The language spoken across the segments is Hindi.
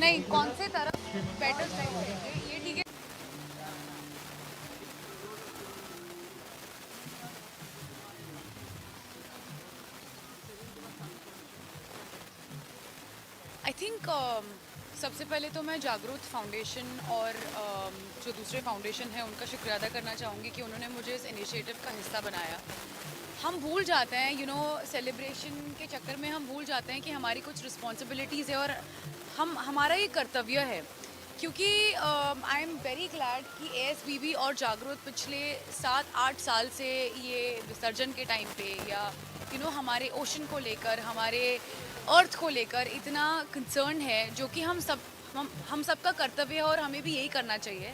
नहीं, कौन से तरफ बेटर साइड रहेंगे ये ठीक है। आई थिंक सबसे पहले तो मैं जागरूक फाउंडेशन और जो दूसरे फाउंडेशन है उनका शुक्रिया अदा करना चाहूँगी कि उन्होंने मुझे इस इनिशिएटिव का हिस्सा बनाया। हम भूल जाते हैं सेलिब्रेशन के चक्कर में हम भूल जाते हैं कि हमारी कुछ रिस्पॉन्सिबिलिटीज़ है और हमारा ये कर्तव्य है। क्योंकि आई एम वेरी ग्लैड कि एएसबीबी और जागरूक पिछले 7-8 साल से ये विसर्जन के टाइम पे या हमारे ओशन को लेकर, हमारे अर्थ को लेकर इतना कंसर्न है, जो कि हम सबका कर्तव्य है और हमें भी यही करना चाहिए।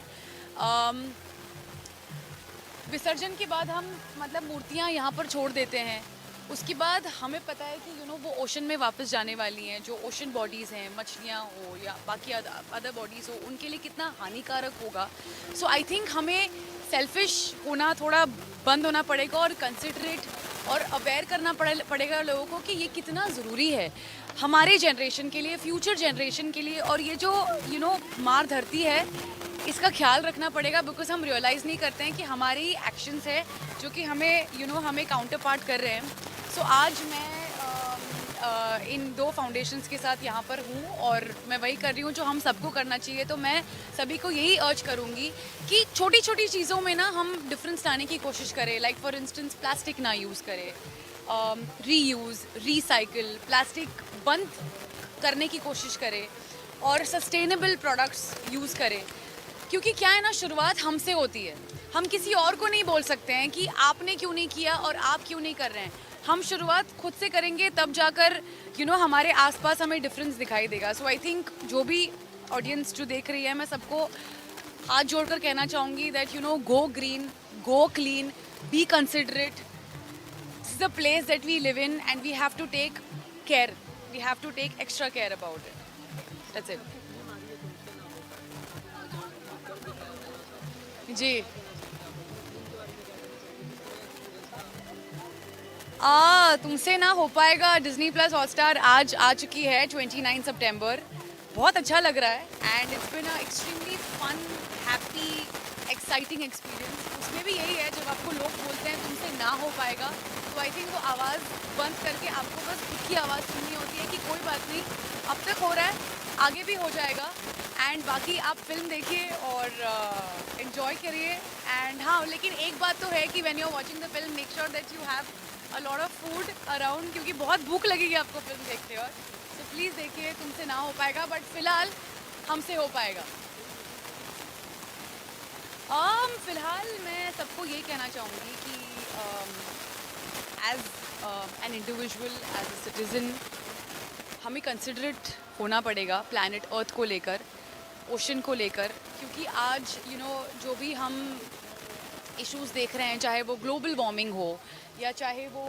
विसर्जन के बाद हम मूर्तियाँ यहाँ पर छोड़ देते हैं, उसके बाद हमें पता है कि वो ओशन में वापस जाने वाली हैं। जो ओशन बॉडीज़ हैं, मछलियाँ हो या बाकी अदर बॉडीज़ हो, उनके लिए कितना हानिकारक होगा। सो आई थिंक हमें सेल्फिश होना थोड़ा बंद होना पड़ेगा और कंसिडरेट और अवेयर करना पड़ेगा लोगों को कि ये कितना ज़रूरी है हमारे जनरेशन के लिए, फ्यूचर जनरेशन के लिए। और ये जो मार धरती है, इसका ख्याल रखना पड़ेगा, बिकॉज हम रियलाइज़ नहीं करते हैं कि हमारी एक्शंस है जो कि हमें काउंटर पार्ट कर रहे हैं। सो आज मैं इन दो फाउंडेशंस के साथ यहाँ पर हूँ और मैं वही कर रही हूँ जो हम सबको करना चाहिए। तो मैं सभी को यही अर्ज करूँगी कि छोटी छोटी चीज़ों में ना हम डिफरेंस लाने की कोशिश करें। लाइक फॉर इंस्टेंस प्लास्टिक ना यूज़ करें, रीयूज़, रिसाइकिल, प्लास्टिक बंद करने की कोशिश करें और सस्टेनेबल प्रोडक्ट्स यूज़ करें। क्योंकि क्या है ना, शुरुआत हमसे होती है। हम किसी और को नहीं बोल सकते हैं कि आपने क्यों नहीं किया और आप क्यों नहीं कर रहे हैं। हम शुरुआत खुद से करेंगे, तब जाकर हमारे आसपास हमें डिफरेंस दिखाई देगा। सो आई थिंक जो भी ऑडियंस जो देख रही है, मैं सबको हाथ जोड़कर कहना चाहूँगी that go green, go clean, be considerate. This is the place that we live in and we have to take care, we have to take extra care about it. That's it. जी, तुमसे ना हो पाएगा डिज्नी प्लस हॉटस्टार आज आ चुकी है 29 सितंबर। बहुत अच्छा लग रहा है and it's been a extremely fun, happy, exciting experience. उसमें भी यही है, जब आपको लोग बोलते हैं तुमसे ना हो पाएगा, तो आई थिंक वो आवाज़ बंद करके आपको बस खुद की आवाज़ सुननी होती है कि कोई बात नहीं, अब तक हो रहा है, आगे भी हो जाएगा। एंड बाकी आप फिल्म देखिए और एंजॉय करिए। एंड हाँ, लेकिन एक बात तो है कि when you are watching the film, make sure that you have a lot of food around, क्योंकि बहुत भूख लगेगी आपको फिल्म देखते वक्त। तो प्लीज़ देखिए, तुमसे ना हो पाएगा बट फिलहाल हमसे हो पाएगा। फिलहाल मैं सबको ये कहना चाहूँगी कि as an individual, as a citizen, हमें कंसिडरेट होना पड़ेगा प्लैनेट अर्थ को लेकर, ओशन को लेकर। क्योंकि आज जो भी हम इश्यूज़ देख रहे हैं, चाहे वो ग्लोबल वार्मिंग हो या चाहे वो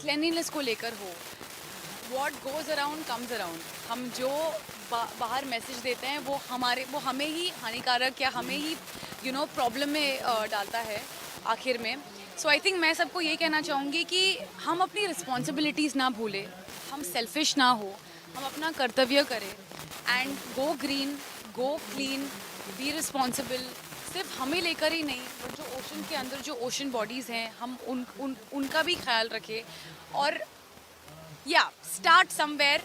क्लीनलीनेस को लेकर हो, what goes around comes around. हम जो बाहर मैसेज देते हैं वो हमें ही हानिकारक या हमें ही प्रॉब्लम में डालता है आखिर में। सो आई थिंक मैं सबको ये कहना चाहूँगी कि हम अपनी रिस्पॉन्सिबिलिटीज़ ना भूलें, हम सेल्फिश ना हो, हम अपना कर्तव्य करें and go green, go clean, be responsible. सिर्फ हमें लेकर ही नहीं, बट जो ओशन के अंदर जो ओशन बॉडीज़ हैं, हम उनका भी ख्याल रखें। और या start somewhere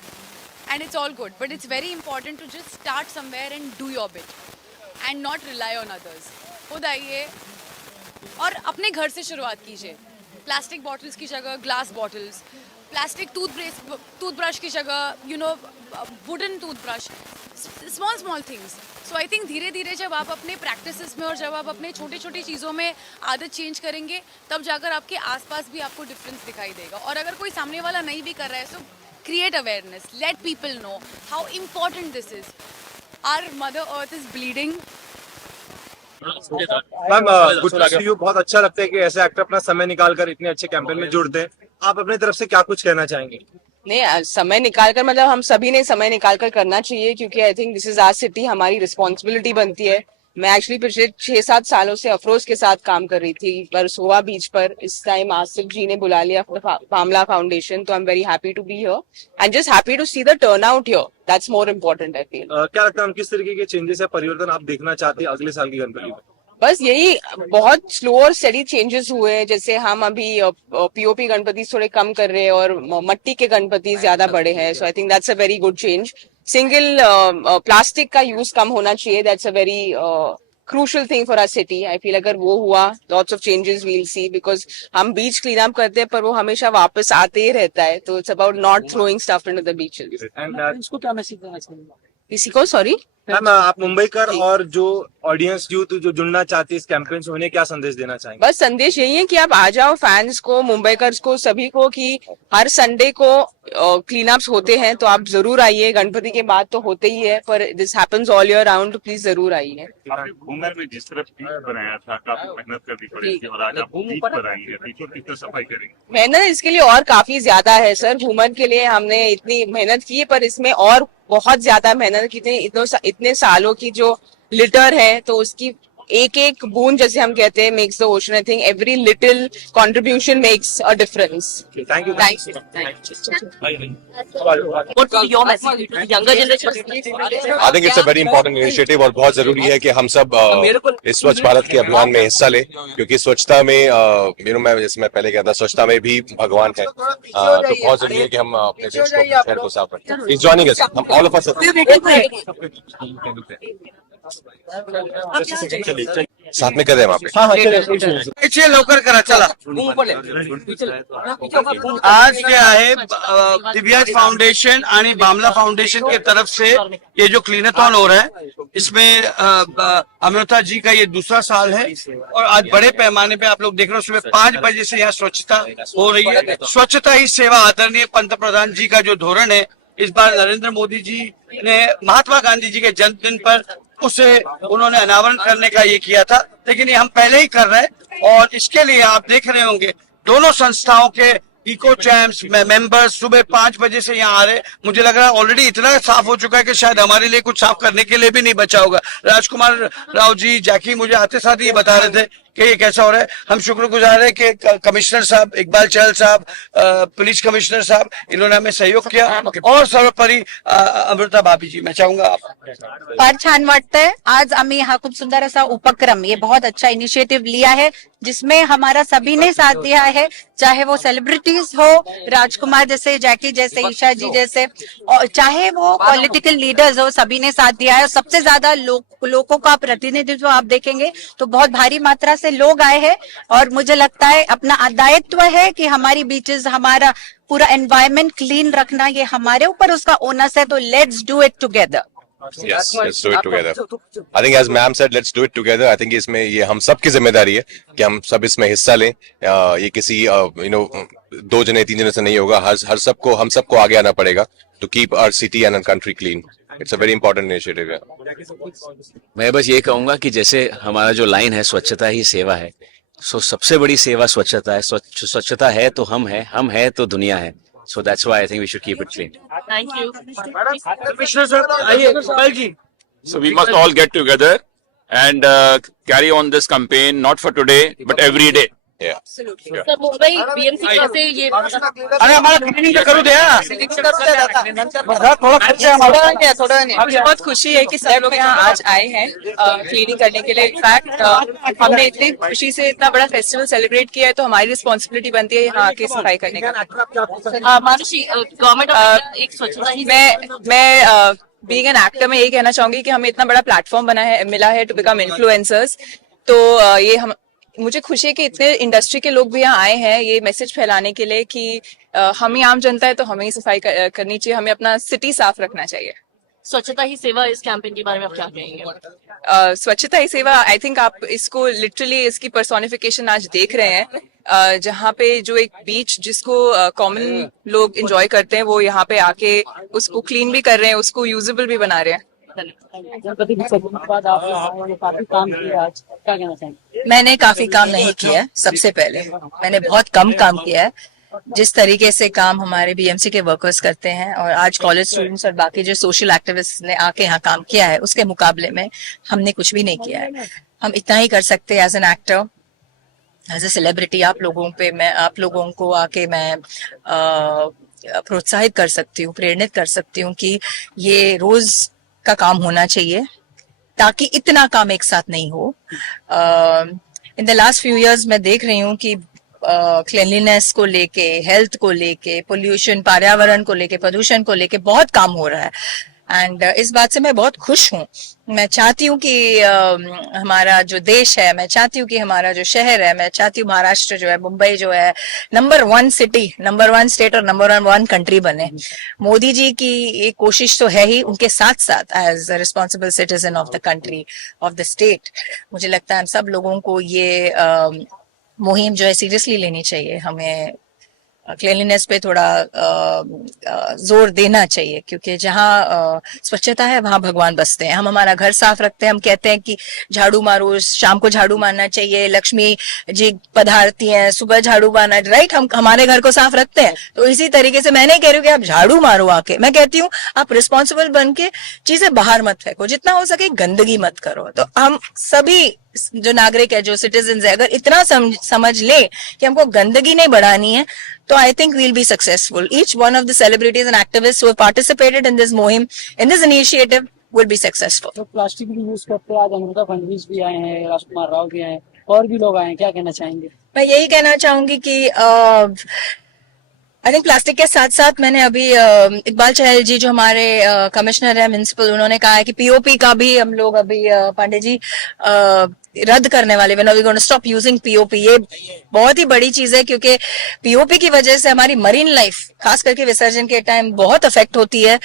and it's all good, but it's very important to just start somewhere and do your bit and not rely on others. खुद आइए और अपने घर से शुरुआत कीजिए। प्लास्टिक बॉटल्स की जगह ग्लास बॉटल्स, प्लास्टिक टूथब्रश की जगह wooden toothbrush, small things. So I think धीरे धीरे जब आप अपने प्रैक्टिसेस में और जब आप अपने छोटी छोटी चीज़ों में आदत चेंज करेंगे, तब जाकर आपके आसपास भी आपको डिफरेंस दिखाई देगा। और अगर कोई सामने वाला नहीं भी कर रहा है, so create awareness, let people know how important this is. Our mother earth is bleeding. Ma'am, good to see you. बहुत अच्छा लगता है कि ऐसे एक्टर अपना समय निकाल कर इतने अच्छे कैंपेन में जुड़ते हैं। आप अपनी तरफ से क्या कुछ कहना चाहेंगे? नहीं, समय निकाल कर हम सभी ने समय निकाल कर करना चाहिए, क्योंकि I think this is our city, हमारी रिस्पॉन्सिबिलिटी बनती है मैं एक्चुअली पिछले 6-7 सालों से अफरोज के साथ काम कर रही थी वर्सोवा बीच पर. इस टाइम आसिफ जी ने बुला लिया बामला फाउंडेशन, तो I am very happy to be here and just happy to see the turn out here. That's more important I feel. क्या लगता है हम किस तरीके के चेंजेस या परिवर्तन आप देखना चाहते हैं अगले साल की गणपति में? बस यही बहुत स्लो और स्टडी चेंजेस हुए हैं. जैसे हम अभी पीओपी गणपति थोड़े कम कर रहे हैं और मट्टी के गणपति ज्यादा बड़े हैं. So I think that's a very good change. Single plastic का यूज कम होना चाहिए. That's a very crucial thing for our city. I feel अगर वो हुआ, lots of changes will see, because हम बीच क्लीन अप करते हैं पर वो हमेशा वापस आते ही रहता है. तो it's about not throwing stuff into the beaches. इसको क्या मैसेज देना चाहिए? किसी को सॉरी मैम, आप मुंबईकर और जो ऑडियंस यूथ जो जुड़ना चाहती है इस कैंपेन से, उन्हें क्या संदेश देना चाहेंगे? बस संदेश यही है कि आप आ जाओ, फैंस को, मुंबईकर्स को, सभी को, कि हर संडे को क्लीन अप्स होते हैं तो आप जरूर आइए. गणपति के बाद तो होते ही है, पर this happens all year round, तो प्लीज जरूर आइए. आपने घूमर में जिस तरह बीच बनाया था, काफी मेहनत करनी पड़ी थी और आज आप बीच पर आई है, बीच पर कितना सफाई करेंगे? मेहनत इसके लिए और काफी ज्यादा है सर. घूमर के लिए हमने इतनी मेहनत की है, पर इसमें और बहुत ज्यादा मेहनत की थी. इतने सालों की जो लिटर है, तो उसकी एक एक बूंद, जैसे हम कहते हैं, makes the ocean. I think every little contribution makes a difference. Thank you. What would your message be to the younger generation? I think it's a very important initiative और बहुत जरूरी है कि हम सब इस स्वच्छ भारत के अभियान में हिस्सा लें, क्योंकि स्वच्छता में मैं जैसे मैं पहले कहता, स्वच्छता में भी भगवान है. तो बहुत जरूरी है कि हम अपने देश को, अपने शहर को साफ रखें. इज जॉइनिंग अस, हम ऑल ऑफ अस. साथ में कर रहे हैं वहाँ पे. इथे लवकर करा चला. आज क्या है, दिव्याज फाउंडेशन आणि बामला फाउंडेशन की तरफ से ये जो क्लीनथॉन हो रहा है, इसमें अमृता जी का ये दूसरा साल है और आज बड़े पैमाने पे आप लोग देख रहे हो, सुबह 5 बजे से यहाँ स्वच्छता हो रही है. स्वच्छता ही सेवा, आदरणीय पंतप्रधान जी का जो धोरण है, इस बार नरेंद्र मोदी जी ने महात्मा गांधी जी के जन्मदिन पर उसे उन्होंने अनावरण करने का ये किया था, लेकिन ये हम पहले ही कर रहे हैं. और इसके लिए आप देख रहे होंगे दोनों संस्थाओं के इको चैम्प्स मेंबर्स सुबह 5 बजे से यहाँ आ रहे. मुझे लग रहा है ऑलरेडी इतना साफ हो चुका है कि शायद हमारे लिए कुछ साफ करने के लिए भी नहीं बचा होगा. राजकुमार राव जी, जैकी मुझे आते साथ ये बता रहे थे कि ये कैसा हो रहा है. हम शुक्रगुजार है कि कमिश्नर साहब इकबाल चहल साहब, पुलिस कमिश्नर साहब, इन्होंने हमें सहयोग किया. और सर्वोपरि अमृता भाभी जी, मैं चाहूंगा आप. फार छान वाटतंय. आज आम्ही हा खूप सुंदर असा उपक्रम, ये बहुत अच्छा इनिशिएटिव लिया है, जिसमें हमारा सभी ने साथ दिया है, चाहे वो सेलिब्रिटीज हो, राजकुमार जैसे, जैकी जैसे, ईशा जी जैसे, और चाहे वो पॉलिटिकल लीडर्स हो, सभी ने साथ दिया है. सबसे ज्यादा लोगों का प्रतिनिधित्व आप देखेंगे तो बहुत भारी मात्रा से लोग आए हैं. और मुझे लगता है अपना दायित्व है कि हमारी बीचेस, हमारा पूरा एनवायरमेंट क्लीन रखना, ये हमारे ऊपर उसका ओनस है. तो let's do it together. Yes, let's do it together. I think as ma'am said, let's do it together. I think इसमें ये हम सब की जिम्मेदारी है कि हम सब इसमें हिस्सा लें. ये किसी 2 जने 3 जने से नहीं होगा. हर सबको, हम सबको आगे आना पड़ेगा to keep our city and our country clean. It's a very important initiative. मैं बस ये कहूंगा कि जैसे हमारा जो लाइन है, स्वच्छता ही सेवा है, सो सबसे बड़ी सेवा स्वच्छता है. स्वच्छता है तो हम है तो दुनिया है. So that's why I think we should keep it clean. Thank you. Commissioner sir आइए. कमल जी. So we must all get together and carry on this campaign, not for today but every day. Yeah. Sir, Mumbai BMC कैसे ये अरे हमारा क्लीनिंग करो दे. थोड़ा खर्चा हमारा. थोड़ा मुझे बहुत खुशी है कि सब लोग यहाँ आज आए हैं क्लीनिंग करने के लिए. इनफैक्ट हमने इतनी खुशी से इतना बड़ा फेस्टिवल सेलिब्रेट किया है, तो हमारी रिस्पॉन्सिबिलिटी बनती है यहाँ आके सफाई करने का. मानुषी, गवर्नमेंट एक स्वच्छता ही मैं बीइंग एन एक्टर में यही कहना चाहूंगी कि हमें इतना बड़ा प्लेटफॉर्म मिला है टू बिकम इन्फ्लुएंसर्स. तो ये मुझे खुशी है कि इतने इंडस्ट्री के लोग भी यहाँ आए हैं ये मैसेज फैलाने के लिए कि हम ही आम जनता है तो हमें ही सफाई करनी चाहिए, हमें अपना सिटी साफ रखना चाहिए. स्वच्छता ही सेवा, इस कैंपेन के बारे में आप क्या कहेंगे? स्वच्छता ही सेवा, आई थिंक आप इसको लिटरली इसकी पर्सोनिफिकेशन आज देख रहे हैं, जहाँ पे जो एक बीच जिसको कॉमन लोग एंजॉय करते हैं, वो यहाँ पे आके उसको क्लीन भी कर रहे हैं, उसको यूजेबल भी बना रहे हैं. मैंने काफी काम नहीं किया है. सबसे पहले मैंने बहुत कम काम किया है. जिस तरीके से काम हमारे बीएमसी के वर्कर्स करते हैं और आज कॉलेज स्टूडेंट्स और बाकी जो सोशल एक्टिविस्ट ने आके यहाँ काम किया है उसके मुकाबले में हमने कुछ भी नहीं किया है। हम इतना ही कर सकते हैं as an actor, as a celebrity. आप लोगों को आके मैं प्रोत्साहित कर सकती हूँ, प्रेरित कर सकती हूँ कि ये रोज का काम होना चाहिए ताकि इतना काम एक साथ नहीं हो। In the last few years मैं देख रही हूँ कि क्लीनलीनेस को लेके, हेल्थ को लेके, पोल्यूशन, पर्यावरण को लेके, प्रदूषण को लेके बहुत काम हो रहा है एंड इस बात से मैं बहुत खुश हूँ। मैं चाहती हूँ कि हमारा जो देश है, मैं चाहती हूँ कि हमारा जो शहर है, मैं चाहती हूँ महाराष्ट्र जो है, मुंबई जो है, नंबर 1 सिटी, नंबर 1 स्टेट और नंबर 1 कंट्री बने। मोदी जी की ये कोशिश तो है ही, उनके साथ साथ as a responsible citizen of the country, of the state, मुझे लगता है हम सब लोगों को ये मुहिम जो है सीरियसली लेनी चाहिए। हमें क्लीनलीनेस पे थोड़ा जोर देना चाहिए क्योंकि जहाँ स्वच्छता है वहां भगवान बसते हैं। हम हमारा घर साफ रखते हैं, हम कहते हैं कि झाड़ू मारो, शाम को झाड़ू मारना चाहिए, लक्ष्मी जी पधारती हैं, सुबह झाड़ू मारना, राइट? हम हमारे घर को साफ रखते हैं। तो इसी तरीके से मैं नहीं कह रही हूँ कि आप झाड़ू मारो आके, मैं कहती हूँ आप रिस्पॉन्सिबल बन के चीजें बाहर मत फेंको, जितना हो सके गंदगी मत करो। तो हम सभी जो नागरिक है, जो सिटीजन है, अगर इतना समझ ले कि हमको गंदगी नहीं बढ़ानी है, तो I think we'll be successful. Each one of the celebrities and activists who have participated in this mohim, in this initiative, will be successful. तो प्लास्टिक भी यूज करते हैं। आज अमृता फडणवीस भी आए हैं, राजकुमार राव भी आए हैं, और भी लोग आए हैं, क्या कहना चाहेंगे? मैं यही कहना चाहूंगी कि आई थिंक प्लास्टिक के साथ साथ मैंने अभी इकबाल चहल जी जो हमारे कमिश्नर है म्युनिसिपल, उन्होंने कहा है कि पीओपी का भी हम लोग अभी पांडे जी रद्द करने वाले, we gonna stop using POP. ये बहुत ही बड़ी चीज है क्योंकि पीओपी की वजह से हमारी मरीन लाइफ, खास करके विसर्जन के टाइम, बहुत अफेक्ट होती है।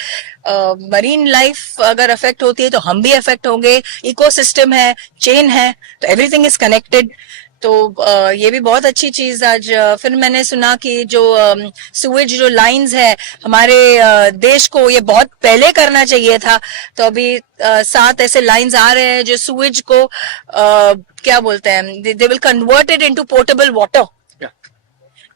मरीन लाइफ अगर अफेक्ट होती है तो हम भी अफेक्ट होंगे। इकोसिस्टम है, चेन है, तो एवरीथिंग इज कनेक्टेड। तो ये भी बहुत अच्छी चीज आज फिर मैंने सुना कि जो सुएज जो लाइंस है हमारे देश को, ये बहुत पहले करना चाहिए था। तो अभी 7 ऐसे लाइंस आ रहे हैं जो सुएज को क्या बोलते हैं, they will convert it into portable water,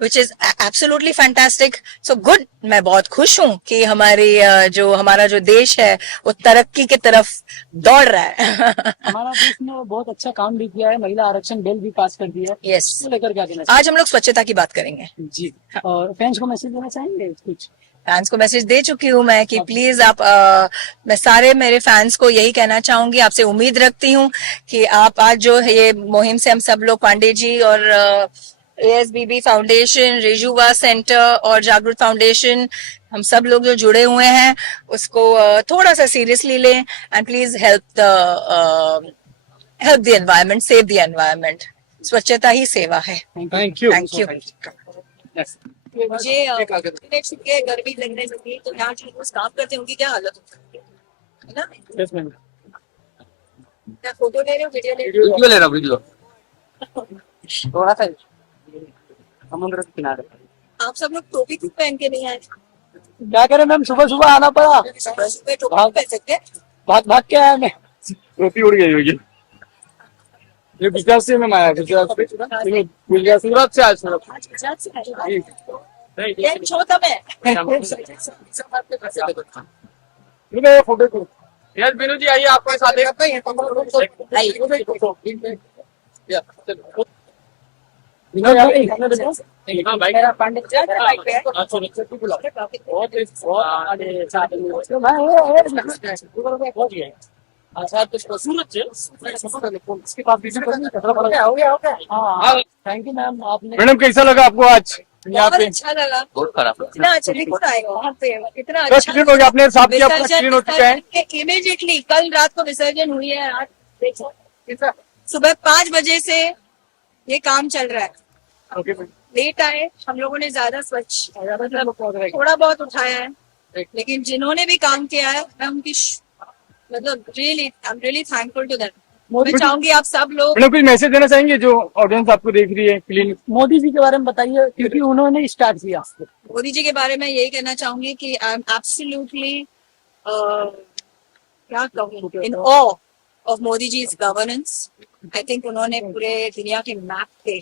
which is absolutely fantastic. So good. मैं बहुत खुश हूँ कि हमारा जो देश है वो तरक्की की तरफ दौड़ रहा है। हमारा देश ने बहुत अच्छा काम भी किया है, महिला आरक्षण बिल भी पास कर दिया है। Yes. इसको लेकर क्या कहना आज हम लोग स्वच्छता की बात करेंगे जी। और फैंस को मैसेज देना चाहेंगे कुछ? फैंस को मैसेज दे चुकी हूँ मैं कि प्लीज आप मैं सारे मेरे फैंस को यही कहना चाहूंगी, आपसे उम्मीद रखती हूँ कि आप आज जो है ये मुहिम से हम सब लोग, पांडे जी और ASBB फाउंडेशन, रेजुवा सेंटर और जागरूक फाउंडेशन, हम सब लोग जो जुड़े हुए हैं उसको थोड़ा सा सीरियसली लें and please help the environment, save the environment. स्वच्छता ही सेवा है। Thank you. मुझे गर्मी लगने लगी तो यहाँ जो लोग काम करते हैं उनकी क्या हालत होती है ना? Yes ma'am. मैं फोटो ले रही हूँ, वीडियो ले रहा वीडियो थोड़ा सा समुद्र के किनारे। आप सब लोग टोपी क्यों पहन के नहीं आए? क्या करें मैम, सुबह सुबह आना पड़ा। सुबह सुबह टोपी पहन सकते हैं? भाग के आया मैं, टोपी उड़ गई होगी। ये गुजरात से मैं आया, गुजरात सूरत से आया, सूरत। आज गुजरात से आए। ये छोटा मैं। फोटो को यार बिनू जी आइए, आपके साथ मेरा पंडित थैंक यू मैम। आपने मैडम कैसा लगा आपको आज यहाँ पे? अच्छा लगा, बहुत खराब। इतना अच्छा देखो ना वहाँ पे, इतना अच्छा हो गया, आपने साफ किया, पूरा क्लीन हो चुका है। इमीडिएटली कल रात को विसर्जन हुई है, आज देखो सुबह 5 बजे से ये काम चल रहा है। ओके, लेट आए हम लोगों ने, ज्यादा स्वच्छ थोड़ा बहुत उठाया है, लेकिन जिन्होंने भी काम किया है मैं उनकी मतलब really I am really thankful to them. मैं चाहूंगी आप सब लोग कुछ मैसेज देना चाहेंगे जो ऑडियंस आपको देख रही है क्लीन? मोदी जी के बारे में बताइए, क्योंकि उन्होंने स्टार्ट किया। मोदी जी के बारे में यही कहना चाहूंगी कि आई एम एब्सोल्युटली क्या कहूँ, in awe of Modi ji governance. I think उन्होंने पूरे दुनिया के मैप पे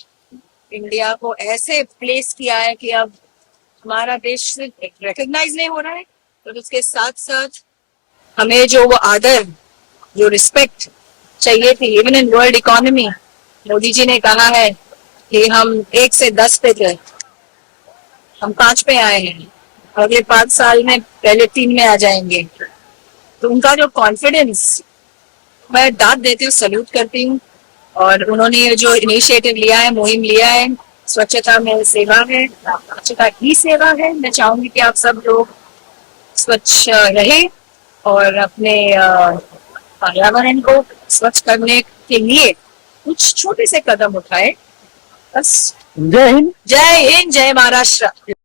इंडिया को ऐसे प्लेस किया है कि अब हमारा देश सिर्फ रिकग्नाइज नहीं हो रहा है, और उसके साथ साथ हमें जो वो आदर, जो रिस्पेक्ट चाहिए थी even in world economy, Modi ji ने कहा है कि हम 1 से 10 पे थे, हम 5 पे आए हैं, अगले 5 साल में पहले 3 में आ जाएंगे। तो उनका जो कॉन्फिडेंस, मैं दाद देती हूँ, सल्यूट करती हूँ। और उन्होंने ये जो इनिशिएटिव लिया है, मुहिम लिया है, स्वच्छता में सेवा है, स्वच्छता ही सेवा है। मैं चाहूंगी कि आप सब लोग स्वच्छ रहे और अपने पर्यावरण को स्वच्छ करने के लिए कुछ छोटे से कदम उठाए। बस। जय हिंद। जय हिंद, जय महाराष्ट्र।